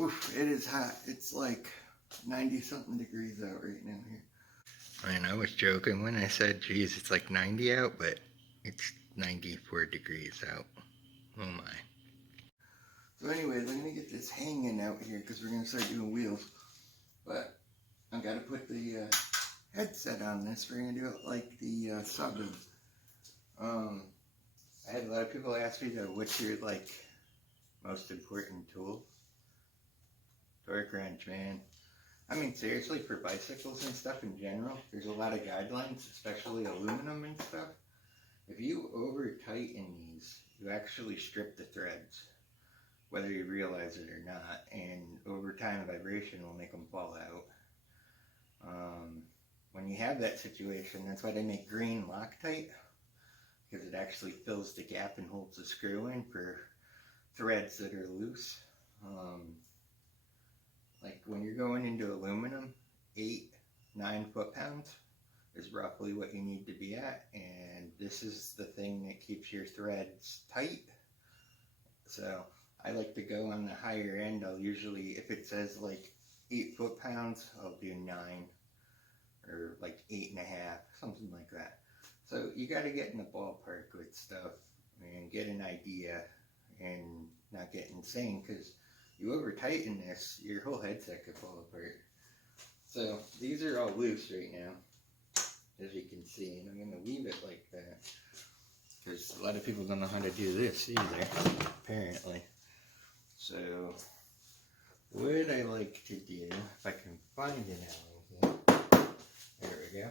Oof, it is hot. It's like 90 something degrees out right now here. And I was joking when I said, geez, it's like 90 out, but it's 94 degrees out. Oh my. So anyways, I'm gonna get this hanging out here because we're gonna start doing wheels. But I gotta put the headset on this. We're gonna do it like the sub. I had a lot of people ask me though, what's your like most important tool? Torque wrench, man. I mean, seriously, for bicycles and stuff in general, there's a lot of guidelines, especially aluminum and stuff. If you over tighten these, you actually strip the threads, whether you realize it or not, and over time vibration will make them fall out. When you have that situation, that's why they make green Loctite, because it actually fills the gap and holds the screw in for threads that are loose. Like when you're going into aluminum, 8-9 foot-pounds is roughly what you need to be at, and this is the thing that keeps your threads tight. So I like to go on the higher end. I'll usually, if it says like 8 foot-pounds, I'll do 9 or like 8.5, something like that. So you got to get in the ballpark with stuff and get an idea and not get insane, because you over tighten this, your whole headset could fall apart. So these are all loose right now, as you can see, and I'm going to leave it like that because a lot of people don't know how to do this either, apparently. So what I like to do, if I can find it out here, there we go,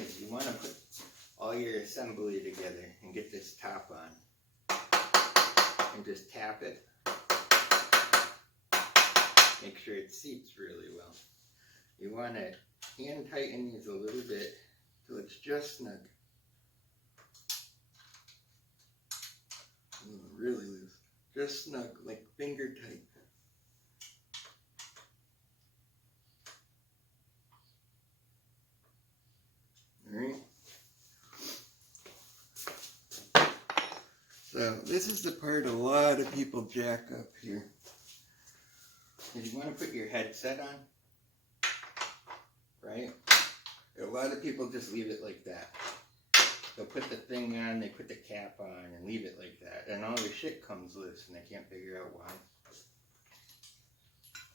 is you want to put all your assembly together and get this top on. And just tap it. Make sure it seats really well. You want to hand tighten these a little bit till it's just snug. Really loose. Just snug, like finger tight. Alright. So this is the part a lot of people jack up here. Is you want to put your headset on, right? A lot of people just leave it like that. They'll put the thing on, they put the cap on, and leave it like that, and all their shit comes loose, and they can't figure out why.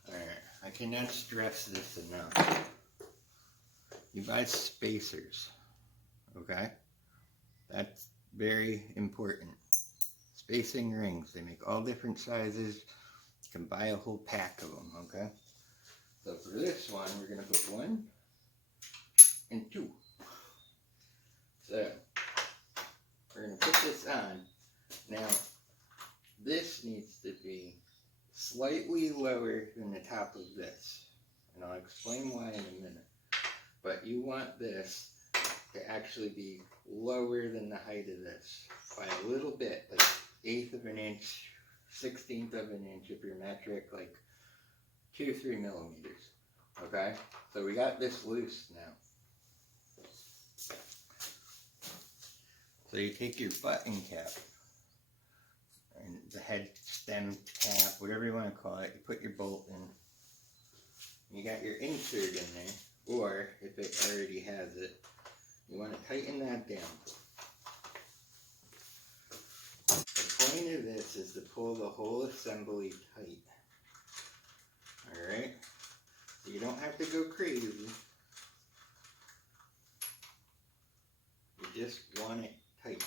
Alright, I cannot stress this enough. You buy spacers, okay? That's very important. Spacing rings, they make all different sizes. You can buy a whole pack of them, okay? So for this one, we're going to put 1 and 2. So we're going to put this on. Now, this needs to be slightly lower than the top of this, and I'll explain why in a minute. But you want this to actually be lower than the height of this by a little bit, like 1/8 of an inch, 1/16 of an inch if you're metric, like 2-3 millimeters. Okay, so we got this loose now. So you take your button cap and the head stem cap, whatever you want to call it, you put your bolt in. You got your insert in there, or if it already has it, you want to tighten that down. The point of this is to pull the whole assembly tight. Alright? So you don't have to go crazy. You just want it tight.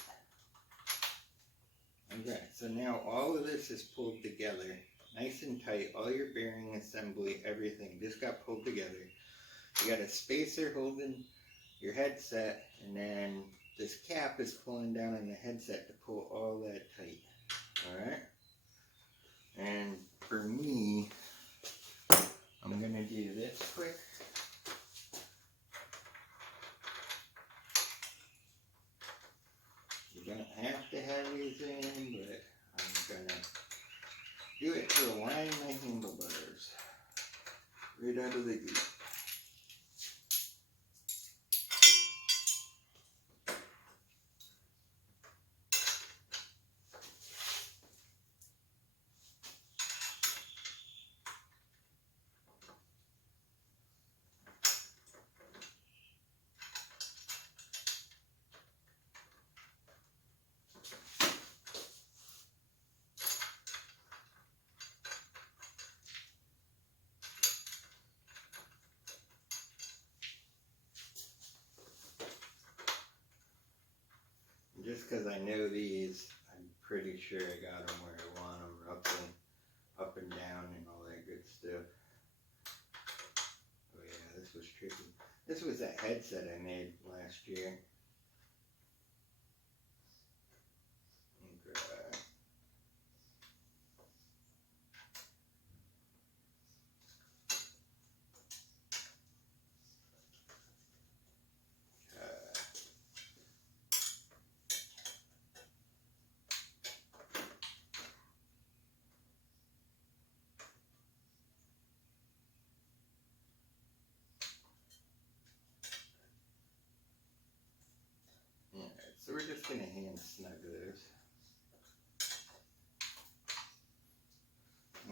Okay, so now all of this is pulled together, nice and tight. All your bearing assembly, everything just got pulled together. You got a spacer holding your headset, and then this cap is pulling down on the headset to pull all that tight. Alright? And for me, I'm going to do this quick. You don't have to have these in, but I'm going to do it to align my handlebars right out of the gate. just because I know these, I'm pretty sure I got them where I want them, roughly up and down and all that good stuff. Oh yeah, this was tricky. This was that headset I made last year. Okay. Alright, so we're just going to hand snug those.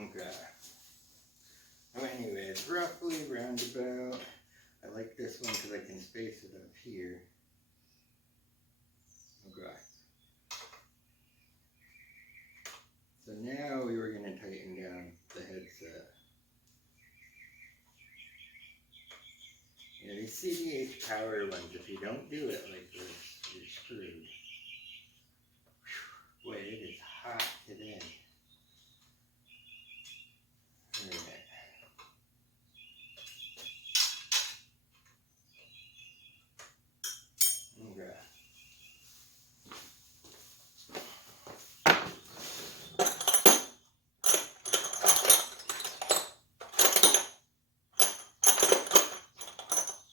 Okay. So anyways, roughly roundabout. I like this one because I can space it up here. Okay. So now we were going to tighten down the headset. Yeah, these CDH power ones, if you don't do it like this, you're screwed. Boy, it is hot today. Alright. Okay.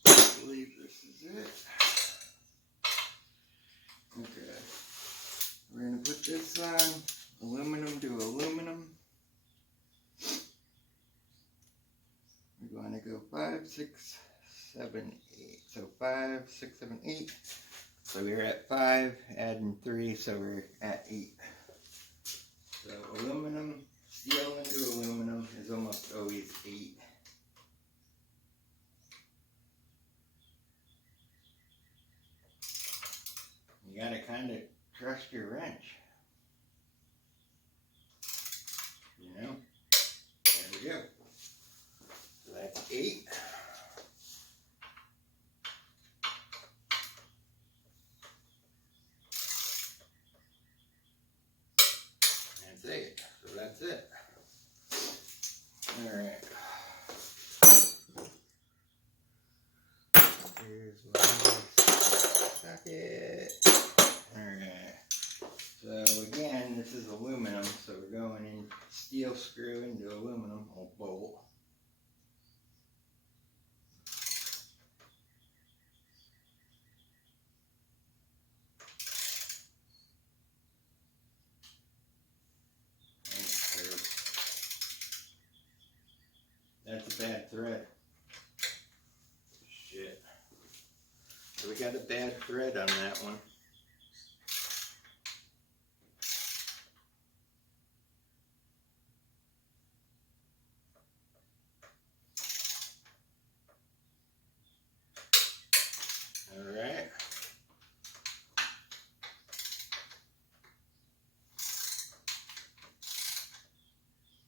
I believe this is it. Okay. We're going to put this on aluminum to aluminum. We're going to go 5, 6, 7, 8. So 5, 6, 7, 8. So we're at 5, adding 3, so we're at 8. So aluminum, steel into aluminum is almost always 8. You gotta kind of trust your wrench. You know? There we go. So that's 8. That's 8. So that's it. Alright. Here's my socket. Alright. So again, this is aluminum, so we're going in steel screw into aluminum, or bolt. That's a bad thread. Shit. So we got a bad thread on that one. Alright.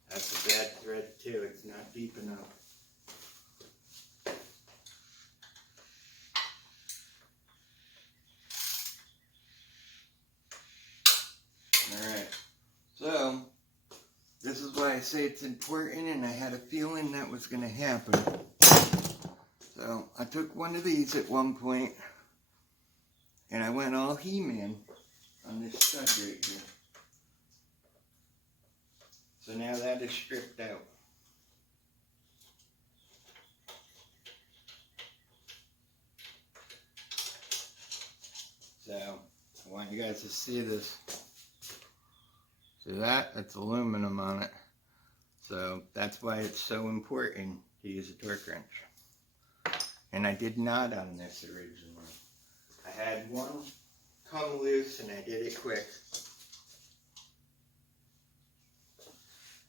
That's a bad thread too, it's not deep enough. Alright, so this is why I say it's important, and I had a feeling that was going to happen. So I took one of these at one point, and I went all He-Man on this stud right here. So now that is stripped out. So I want you guys to see this. See that? That's aluminum on it. So that's why it's so important to use a torque wrench. And I did not on this originally. I had one come loose and I did it quick.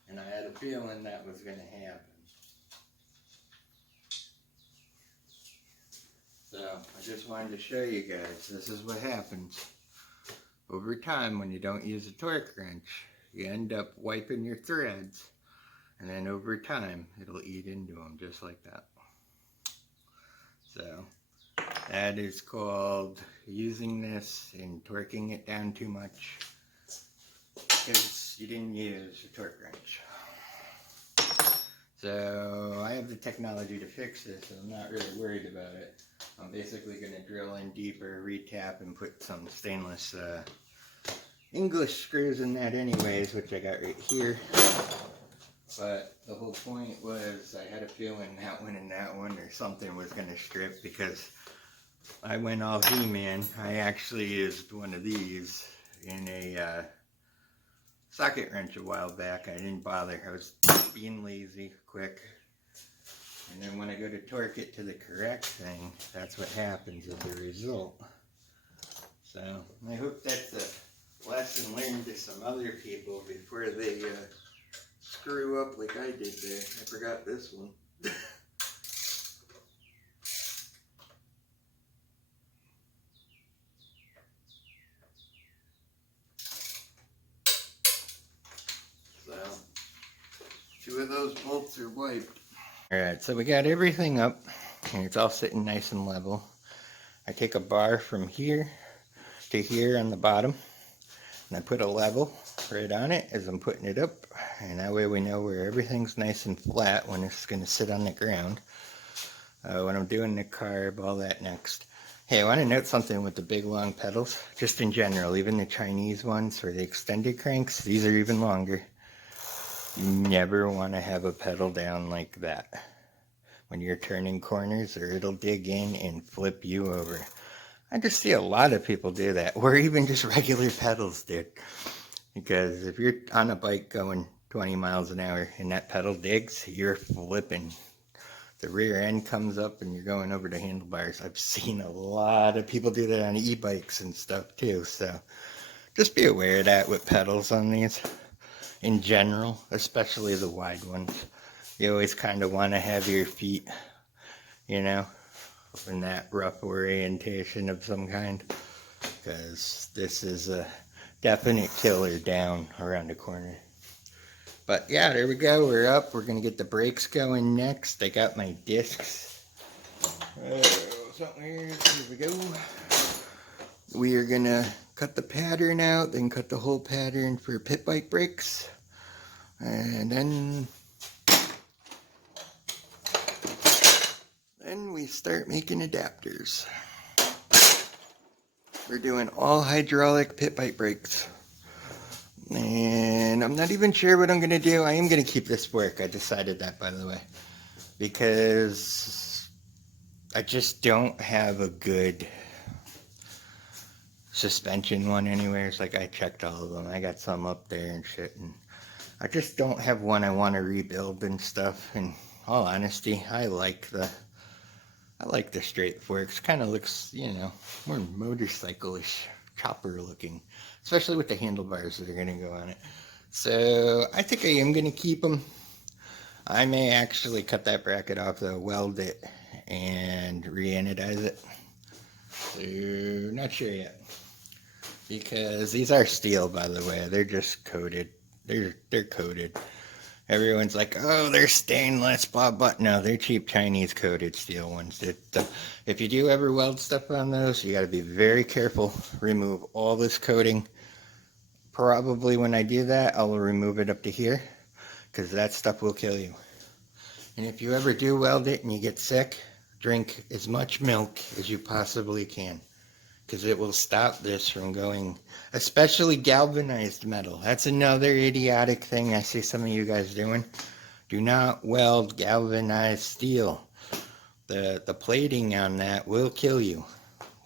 And I had a feeling that was going to happen. So I just wanted to show you guys, this is what happens. Over time, when you don't use a torque wrench, you end up wiping your threads, and then over time, it'll eat into them just like that. So, That is called using this and torquing it down too much because you didn't use a torque wrench. So I have the technology to fix this, and I'm not really worried about it. I'm basically going to drill in deeper, retap, and put some stainless English screws in that anyways, which I got right here. But the whole point was I had a feeling that one and that one or something was going to strip because I went all He-Man. I actually used one of these in a socket wrench a while back. I didn't bother. I was being lazy, quick. And then when I go to torque it to the correct thing, that's what happens as a result. So I hope that's a lesson learned to some other people before they screw up like I did there. I forgot this one. So, 2 of those bolts are wiped. Alright, so we got everything up, and it's all sitting nice and level. I take a bar from here to here on the bottom, and I put a level right on it as I'm putting it up, and that way we know where everything's nice and flat when it's going to sit on the ground. When I'm doing the carb, all that next. Hey, I want to note something with the big long pedals, just in general, even the Chinese ones for the extended cranks, these are even longer. You never want to have a pedal down like that when you're turning corners, or it'll dig in and flip you over. I just see a lot of people do that, or even just regular pedals, dude. Because if you're on a bike going 20 miles an hour and that pedal digs, you're flipping. The rear end comes up and you're going over the handlebars. I've seen a lot of people do that on e-bikes and stuff too, so just be aware of that with pedals on these. In general, especially the wide ones, you always kind of want to have your feet, you know, in that rough orientation of some kind, because this is a definite killer down around the corner. But yeah, there we go, we're up. We're going to get the brakes going next. I got my discs. Something weird. Here we go. We are going to cut the pattern out, then cut the whole pattern for pit bike brakes. And then we start making adapters. We're doing all hydraulic pit bike brakes. And I'm not even sure what I'm going to do. I am going to keep this fork. I decided that, by the way. Because I just don't have a good suspension one anywhere. It's like I checked all of them. I got some up there and shit. And I just don't have one I want to rebuild and stuff. In all honesty, I like the straight forks. Kind of looks, you know, more motorcycle-ish, chopper looking, especially with the handlebars that are going to go on it. So I think I am going to keep them. I may actually cut that bracket off though, weld it, and re-anodize it. So not sure yet, because these are steel, by the way. They're just coated. They're coated. Everyone's like, oh, they're stainless, blah, blah. No, they're cheap Chinese coated steel ones. If you do ever weld stuff on those, you got to be very careful. Remove all this coating. Probably when I do that, I'll remove it up to here, because that stuff will kill you. And if you ever do weld it and you get sick, drink as much milk as you possibly can, because it will stop this from going, especially galvanized metal. That's another idiotic thing I see some of you guys doing. Do not weld galvanized steel. The plating on that will kill you.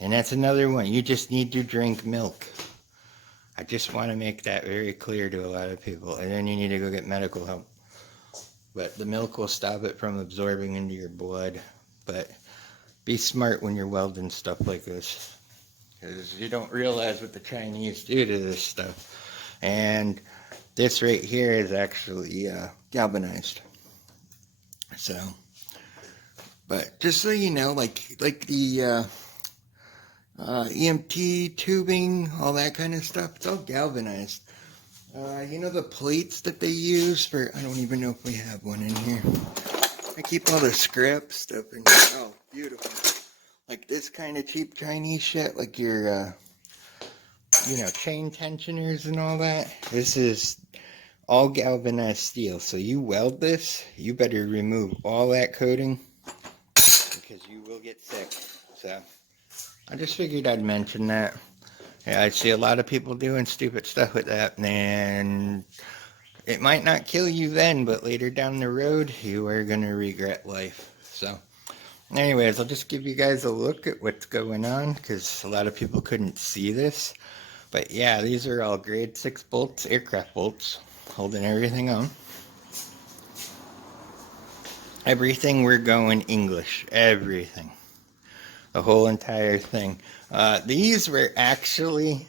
And that's another one. You just need to drink milk. I just want to make that very clear to a lot of people. And then you need to go get medical help. But the milk will stop it from absorbing into your blood. But be smart when you're welding stuff like this, because you don't realize what the Chinese do to this stuff. And this right here is actually galvanized. So, but just so you know, like the EMT tubing, all that kind of stuff, it's all galvanized. You know the plates that they use for, I don't even know if we have one in here. I keep all the scrap stuff in here. Oh, beautiful. Like this kind of cheap Chinese shit, like your, chain tensioners and all that. This is all galvanized steel. So you weld this, you better remove all that coating because you will get sick. So I just figured I'd mention that. Yeah, I see a lot of people doing stupid stuff with that, and it might not kill you then, but later down the road, you are going to regret life. So anyways, I'll just give you guys a look at what's going on because a lot of people couldn't see this. But yeah, these are all grade 6 bolts, aircraft bolts, holding everything on. Everything we're going English. Everything. The whole entire thing. These were actually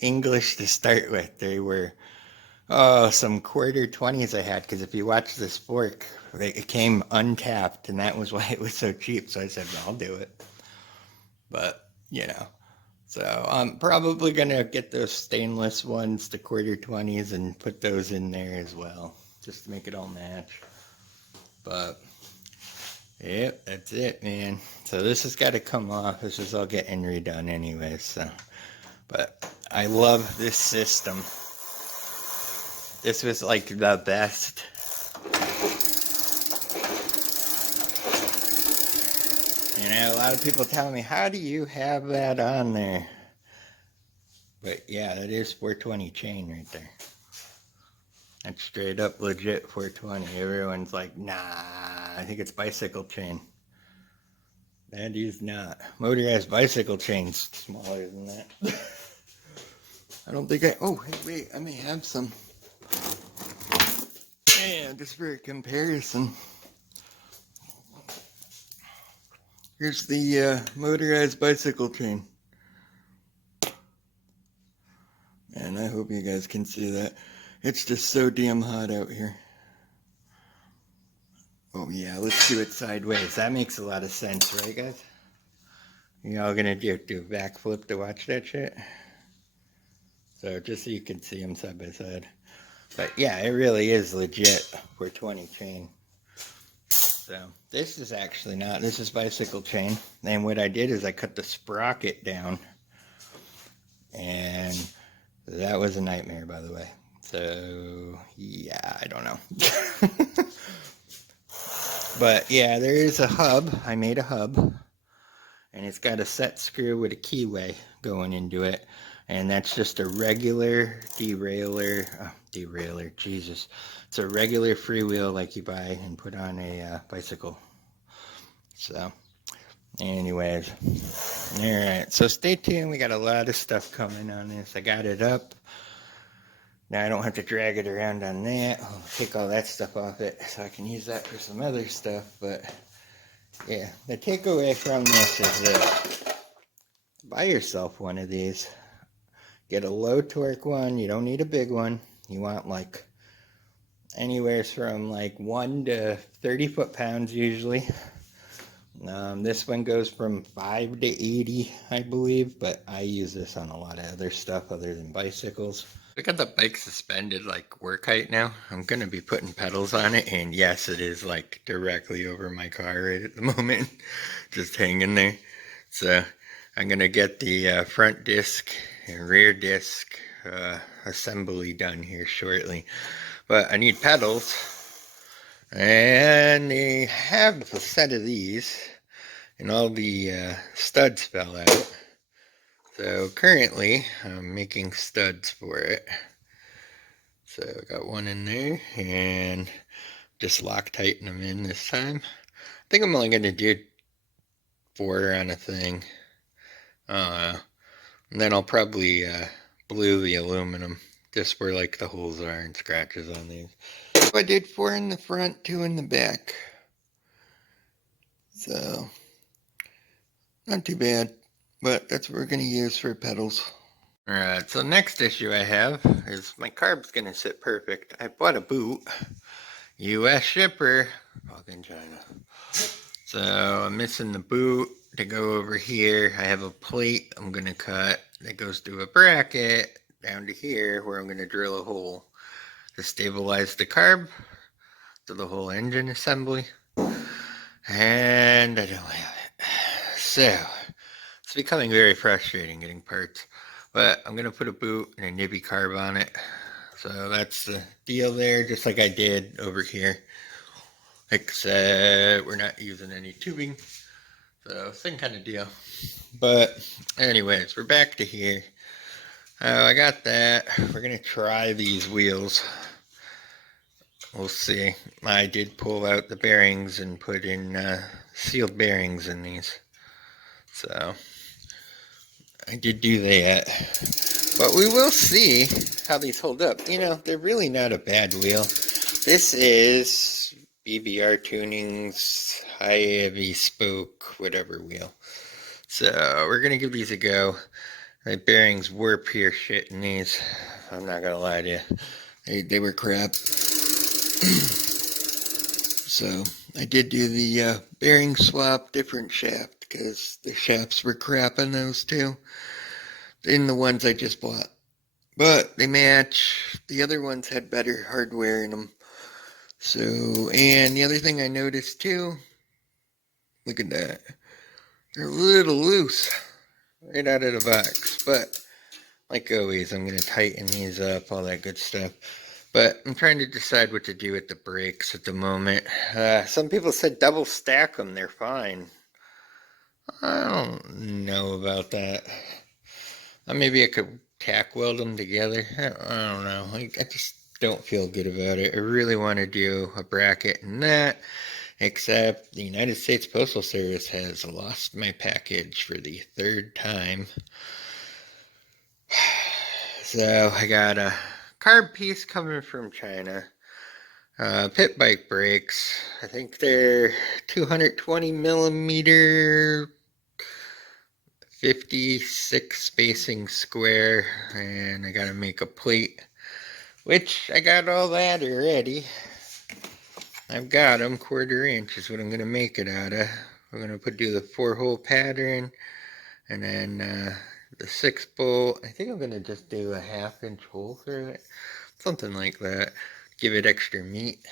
English to start with. They were, some quarter 20s I had, because if you watch this fork, it came untapped, and that was why it was so cheap. So I said, well, I'll do it. But, so I'm probably going to get those stainless ones, the quarter 20s, and put those in there as well, just to make it all match. But yep, that's it, man. So this has got to come off. This is all getting redone anyway, so. But I love this system. This was like the best. A lot of people tell me, how do you have that on there? But yeah, that is 420 chain right there. That's straight up legit 420. Everyone's like, nah, I think it's bicycle chain. That is not. Motorized bicycle chain's smaller than that. I don't think oh, hey, wait, I may have some. Yeah, just for a comparison. Here's the motorized bicycle chain. And I hope you guys can see that. It's just so damn hot out here. Oh yeah, let's do it sideways. That makes a lot of sense, right guys? Y'all gonna do a backflip to watch that shit? So just so you can see them side by side. But yeah, it really is legit 420 chain. So this is actually not, this is bicycle chain. And what I did is I cut the sprocket down. And that was a nightmare, by the way. So yeah, I don't know. But yeah, there is a hub. I made a hub. And it's got a set screw with a keyway going into it. And that's just a regular derailleur, Jesus. It's a regular freewheel like you buy and put on a bicycle. So, anyways. Alright, so stay tuned. We got a lot of stuff coming on this. I got it up. Now I don't have to drag it around on that. I'll take all that stuff off it so I can use that for some other stuff. But, yeah, the takeaway from this is that buy yourself one of these. Get a low torque one. You don't need a big one. You want like anywhere from like 1 to 30 foot-pounds usually. This one goes from 5 to 80, I believe, but I use this on a lot of other stuff other than bicycles. I got the bike suspended like work height now. I'm going to be putting pedals on it, and yes, it is like directly over my car right at the moment, just hanging there. So I'm going to get the front disc and rear disc assembly done here shortly. But I need pedals, and they have a set of these, and all the studs fell out. So currently I'm making studs for it. So I got one in there, and just Loctiting them in this time. I think I'm only going to do 4 on a thing. And then I'll probably blue the aluminum just where like the holes are and scratches on these. So I did 4 in the front, 2 in the back. So not too bad, but that's what we're going to use for pedals. Alright, so next issue I have is my carb's going to sit perfect. I bought a boot, US shipper, fucking China. So I'm missing the boot to go over here. I have a plate I'm going to cut that goes through a bracket down to here where I'm going to drill a hole to stabilize the carb to the whole engine assembly. And I don't have it. So It's becoming very frustrating getting parts. But I'm going to put a boot and a nibby carb on it. So that's the deal there, just like I did over here. Except we're not using any tubing. So same kind of deal. But anyways, we're back to here. I got that. We're going to try these wheels. We'll see. I did pull out the bearings and put in sealed bearings in these. So I did do that. But we will see how these hold up. You know, they're really not a bad wheel. This is BBR Tuning's high heavy spoke whatever wheel. So we're going to give these a go. My bearings were pure shit in these. I'm not going to lie to you. They were crap. So I did do the bearing swap, different shaft, because the shafts were crap on those too. In the ones I just bought. But they match. The other ones had better hardware in them. So, and the other thing I noticed too, look at that. They're a little loose right out of the box. But like always, I'm going to tighten these up, all that good stuff. But I'm trying to decide what to do with the brakes at the moment. Some people said double stack them, they're fine. I don't know about that. Maybe I could tack weld them together. I don't know. I just don't feel good about it. I really want to do a bracket and that, except the United States Postal Service has lost my package for the third time. So I got a carb piece coming from China. Pit bike brakes. I think they're 220 millimeter 56 spacing square, and I gotta make a plate, which I got all that already. I've got them. 1/4 inch is what I'm gonna make it out of. We're gonna do the 4-hole pattern, and then the 6 bolt. I think I'm gonna just do a 1/2 inch hole through it, something like that. Give it extra meat,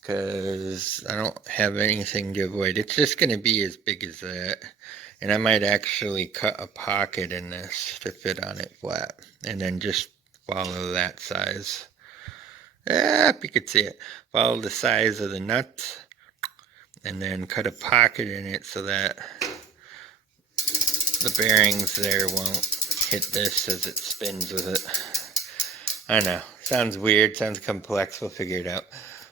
because I don't have anything to avoid. It's just gonna be as big as that. And I might actually cut a pocket in this to fit on it flat. And then just follow that size. If you could see it. Follow the size of the nuts. And then cut a pocket in it so that the bearings there won't hit this as it spins with it. I know. Sounds weird. Sounds complex. We'll figure it out.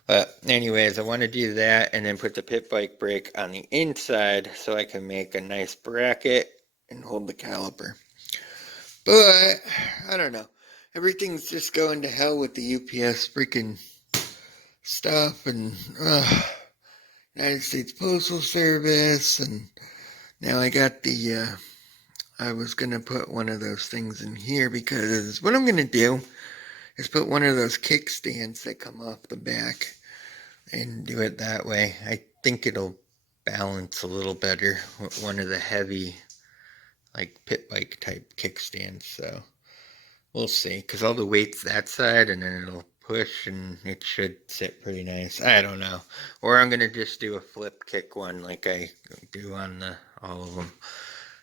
But anyways, I want to do that and then put the pit bike brake on the inside so I can make a nice bracket and hold the caliper. But I don't know. Everything's just going to hell with the UPS freaking stuff and United States Postal Service, and now I got the I was going to put one of those things in here because what I'm going to do is put one of those kickstands that come off the back and do it that way. I think it'll balance a little better with one of the heavy, like pit bike type kickstands. So we'll see, because all the weight's that side, and then it'll push, and it should sit pretty nice. I don't know. Or I'm gonna just do a flip kick one like I do on all of them.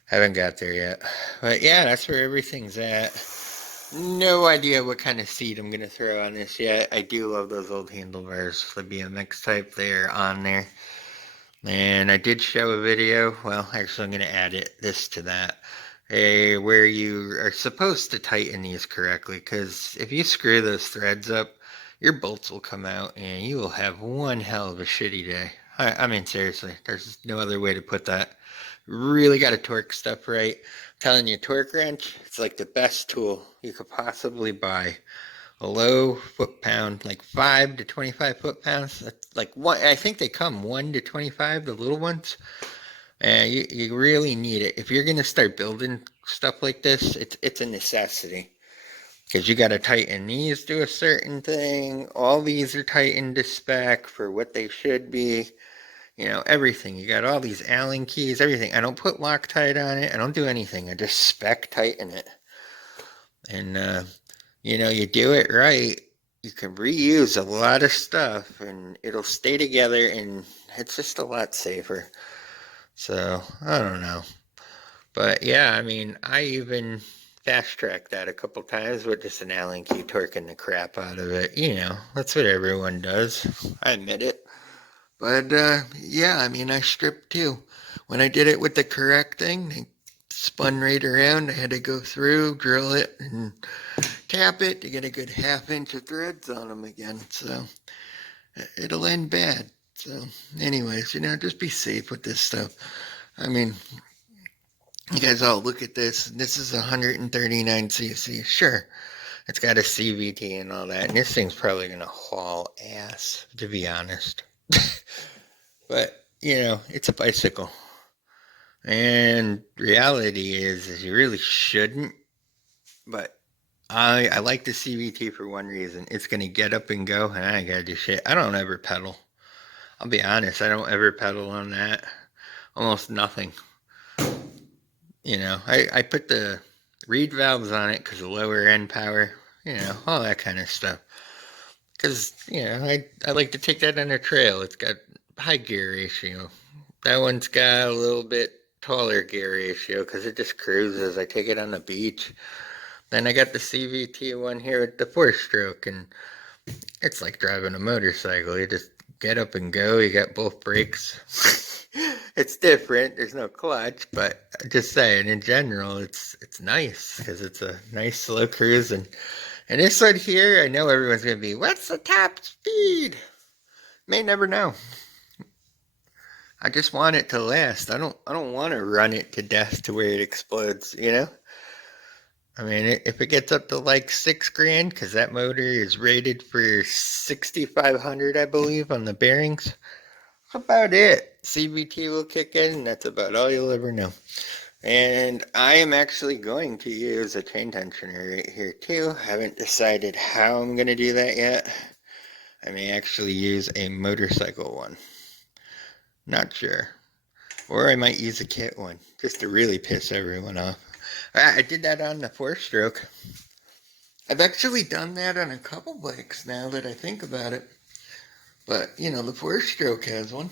Haven't got there yet, but yeah, that's where everything's at. No idea what kind of seat I'm going to throw on this yet. I do love those old handlebars, the BMX type. They're on there. And I did show a video. Well, actually, I'm going to add this to that. Where you are supposed to tighten these correctly. Because if you screw those threads up, your bolts will come out and you will have one hell of a shitty day. I mean, seriously, there's no other way to put that. Really got to torque stuff right. I'm telling you, torque wrench, it's like the best tool you could possibly buy. A low foot-pound, like 5 to 25 foot-pounds. That's like one. I think they come 1 to 25, the little ones. And you really need it. If you're going to start building stuff like this, it's a necessity. Because you got to tighten these to a certain thing. All these are tightened to spec for what they should be. You know, everything. You got all these Allen keys, everything. I don't put Loctite on it. I don't do anything. I just spec tighten it. And, you know, you do it right, you can reuse a lot of stuff and it'll stay together and it's just a lot safer. So, I don't know. But yeah, I mean, I even fast-tracked that a couple times with just an Allen key torquing the crap out of it. You know, that's what everyone does. I admit it. But yeah, I mean, I stripped too. When I did it with the correct thing, they spun right around. I had to go through, drill it, and tap it to get a good half-inch of threads on them again. So it'll end bad. So anyways, you know, just be safe with this stuff. I mean, you guys all look at this. This is 139cc. Sure, it's got a CVT and all that. And this thing's probably going to haul ass, to be honest. But, you know, it's a bicycle. And reality is you really shouldn't. But I like the CVT for one reason. It's going to get up and go, and I ain't got to do shit. I don't ever pedal. I'll be honest, I don't ever pedal on that. Almost nothing. You know, I put the reed valves on it because of lower end power, you know, all that kind of stuff. Because, you know, I like to take that on a trail. It's got high gear ratio. That one's got a little bit taller gear ratio because it just cruises. I take it on the beach. Then I got the CVT one here with the 4-stroke, and it's like driving a motorcycle. You just get up and go. You got both brakes. It's different. There's no clutch, but just saying, in general, it's nice because it's a nice slow cruise. And this one here, I know everyone's gonna be, what's the top speed? May never know. I just want it to last. I don't want to run it to death to where it explodes. You know. I mean, if it gets up to like $6,000, because that motor is rated for 6,500, I believe, on the bearings. That's about it. CVT will kick in, and that's about all you'll ever know. And I am actually going to use a chain tensioner right here too. Haven't decided how I'm going to do that yet. I may actually use a motorcycle one. Not sure. Or I might use a kit one, just to really piss everyone off. I did that on the 4-stroke. I've actually done that on a couple bikes now that I think about it. But, you know, the 4-stroke has one.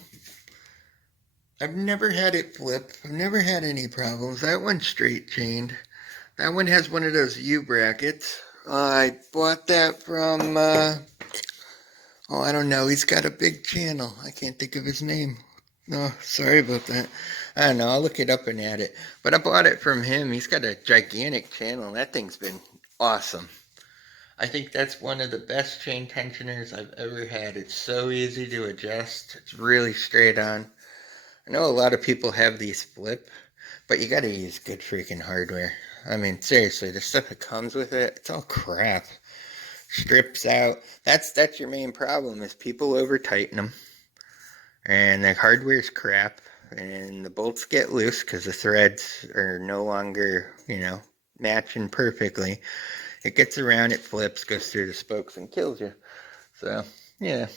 I've never had it flip. I've never had any problems. That one's straight chained. That one has one of those U-brackets. I bought that from, I don't know. He's got a big channel. I can't think of his name. No, sorry about that. I don't know. I'll look it up and add it. But I bought it from him. He's got a gigantic channel. That thing's been awesome. I think that's one of the best chain tensioners I've ever had. It's so easy to adjust. It's really straight on. I know a lot of people have these flip, but you gotta use good freaking hardware. I mean, seriously, the stuff that comes with it, it's all crap. Strips out. That's your main problem, is people over tighten them. And the hardware's crap. And the bolts get loose because the threads are no longer, you know, matching perfectly. It gets around, it flips, goes through the spokes and kills you. So, yeah,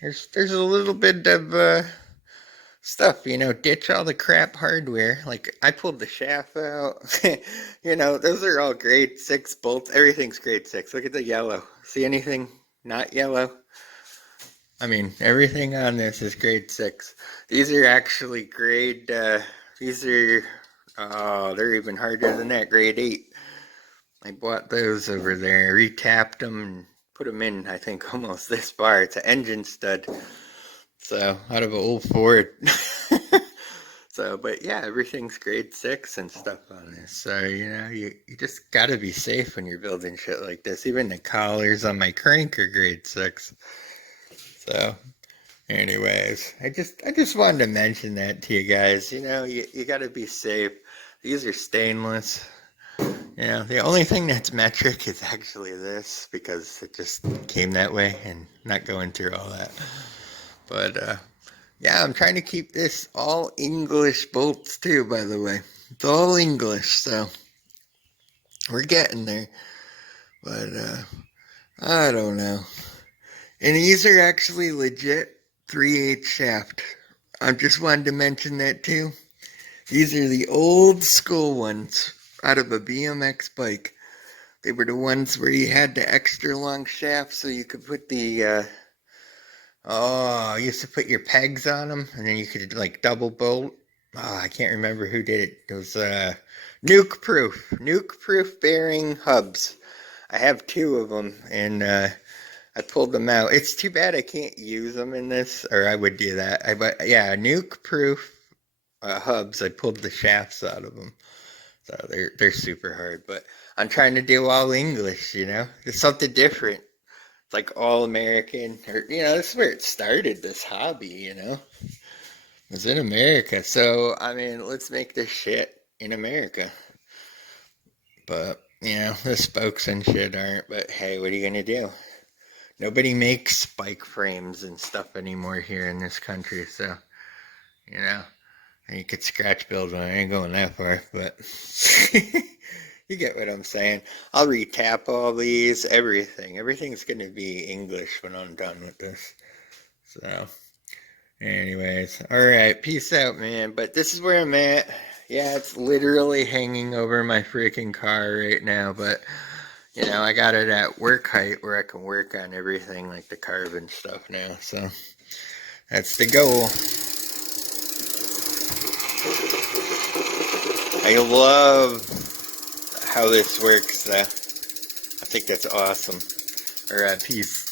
there's a little bit of stuff, you know, ditch all the crap hardware. Like, I pulled the shaft out. You know, those are all grade 6 bolts. Everything's grade 6. Look at the yellow. See anything not yellow? I mean, everything on this is grade 6. These are actually grade, these are, oh, they're even harder than that, grade 8. I bought those over there, retapped them, and put them in, I think, almost this far. It's an engine stud. So, out of an old Ford. So, but yeah, everything's grade 6 and stuff on this. So, you know, you just gotta be safe when you're building shit like this. Even the collars on my crank are grade 6. So, anyways, I just wanted to mention that to you guys. You know, you gotta be safe. These are stainless. Yeah, the only thing that's metric is actually this, because it just came that way, and not going through all that. But, yeah, I'm trying to keep this all English bolts too, by the way. It's all English, so we're getting there. But, I don't know. And these are actually legit 3/8 shaft. I just wanted to mention that too. These are the old school ones out of a BMX bike. They were the ones where you had the extra long shaft so you could put the, you used to put your pegs on them, and then you could like double bolt I can't remember who did it. It was nuke proof bearing hubs. I have 2 of them, and I pulled them out. It's too bad I can't use them in this, or I would do that. But yeah, nuke proof hubs. I pulled the shafts out of them, so they're super hard. But I'm trying to do all English, you know. It's something different. It's like all American, or this is where it started. This hobby, it was in America. So I mean, let's make this shit in America. But the spokes and shit aren't. But hey, what are you gonna do? Nobody makes bike frames and stuff anymore here in this country, so, you could scratch build one. I ain't going that far, but you get what I'm saying. I'll retap all these, everything. Everything's going to be English when I'm done with this. So, anyways, alright, peace out, man. But this is where I'm at. Yeah, it's literally hanging over my freaking car right now, but I got it at work height where I can work on everything like the carbon stuff now. So that's the goal. I love how this works. I think that's awesome. All right, peace.